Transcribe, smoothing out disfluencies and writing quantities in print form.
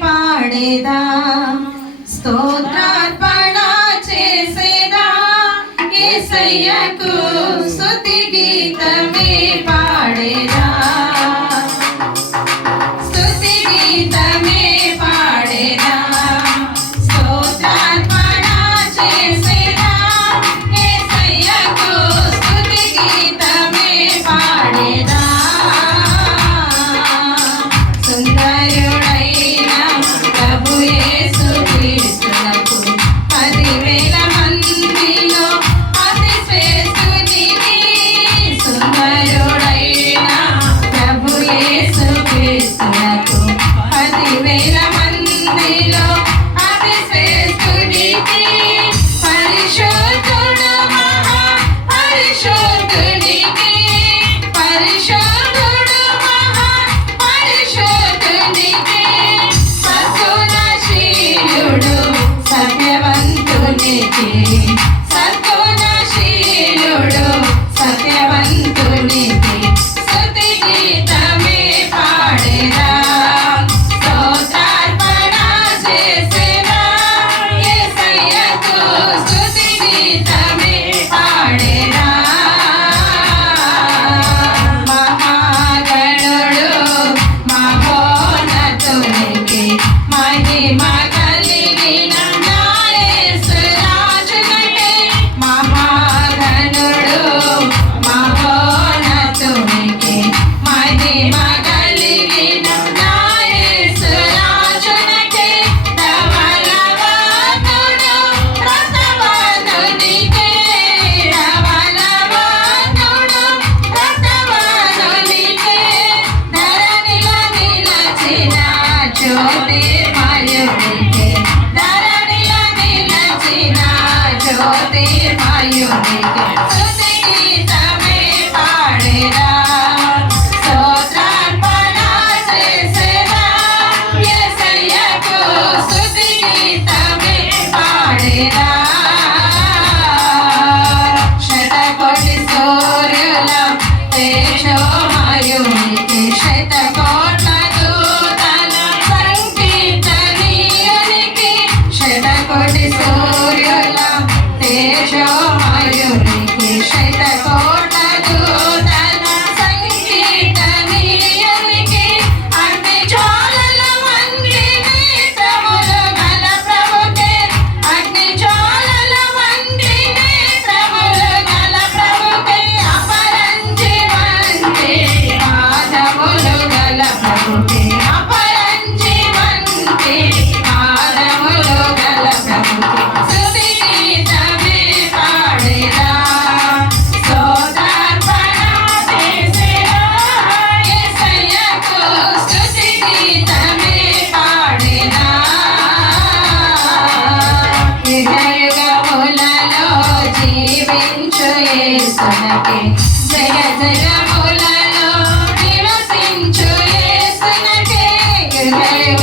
పాడేదా స్తోత్రార్పణ చేసేదా యేసయ్యకు స్తుతి గీతమే పాడేదా స్తుతి గీతమే పాడేదా స్తోత్రార్పణ చేసేదా యేసయ్యకు స్తుతి గీతమే పాడేదా సుందరుడైన ప్రభు యేసు క్రీస్తునకు 10,000 మందిలో అతి శ్రేష్ఠునికి సుందరుడైన ప్రభు యేసు క్రీస్తునకు 10,000 మందిలో అతి శ్రేష్ఠునికి పరిశుద్ధుడు మహా పరిశుద్ధునికి పరిశుద్ధుడు మహా పరిశుద్ధునికి సద్గుణశీలుడు సత్యవంతునికి సద్గుణశీలుడు సత్యవంతునికి స్తుతి గీతమే పాడేదా స్తోత్రార్పణ చేసేదా యేసయ్యకు స్తుతి గీతమే పాడేదా మహాగణుడు మహోన్నతునికి మహిమ కలిగిన నా యేసు రాజునకే మహాగణుడు మహోన్నతునికి మహిమ కలిగిన నా యేసు రాజునకే ధవళవనుడు రసవనునికే ధవళవనుడు రసవనునికే ధరణిలో నిలచిన జ్యోతిర్మయునికే ధరణిలో నిలచిన జ్యోతిర్మయునికే స్తుతి గీతమే పాడేదా స్తోత్రార్పణ చేసేదా యేసయ్యకు స్తుతి గీతమే పాడేదా శతకోటి సూర్యుల తేజోమయునికి శతకోట్ల దూతల సంకీర్తనీయునికి శతకోటి సూర్యుల తేజోమయునికి శతకోట్ల దూతల సంకీర్తనీయునికి అగ్ని జ్వాలల వంటి నేత్రములు గల ప్రభుకే అగ్ని జ్వాలల వంటి నేత్రములు గల ప్రభుకే అపరంజి వంటి పాదములు గల ప్రభుకే అపరంజి వంటి పాదములు గల ప్రభుకే స్తుతి గీతమే పాడేదా స్తోత్రార్పణ చేసేదా యేసయ్యకు స్తుతి గీతమే పాడేదా యుగయుగములలో జీవించు యేసునకే జయ జయములలో నివసించు యేసునకే యుగయుగములలో